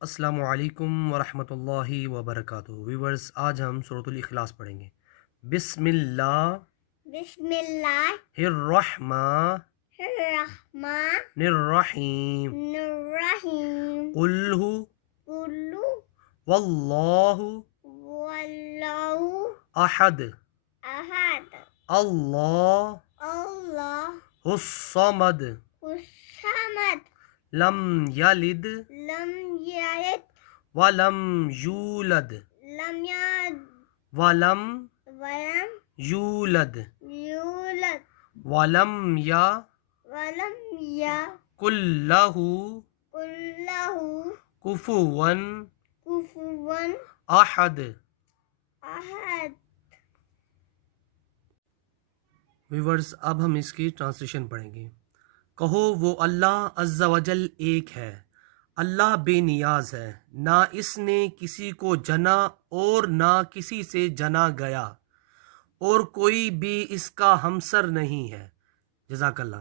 अस्सलामु अलैकुम वरहमतुल्लाहि वबरकातुहू। व्यूवर्स, आज हम सूरतुल इखलास पढ़ेंगे। बिस्मिल्लाहिर्रहमानिर्रहीम कुल्हु वल्लाहु अहद अल्लाहुस्समद लम यलिद वलम यूलद वलम यूलद वलम कुल्लहु कुफुवन अहद। व्यूवर्स, अब हम इसकी ट्रांसलेशन पढ़ेंगे। कहो, वो अल्लाह अज़्ज़ा वजल एक है, अल्लाह बेनियाज है, ना इसने किसी को जना और ना किसी से जना गया, और कोई भी इसका हमसर नहीं है। जज़ाकल्लाह।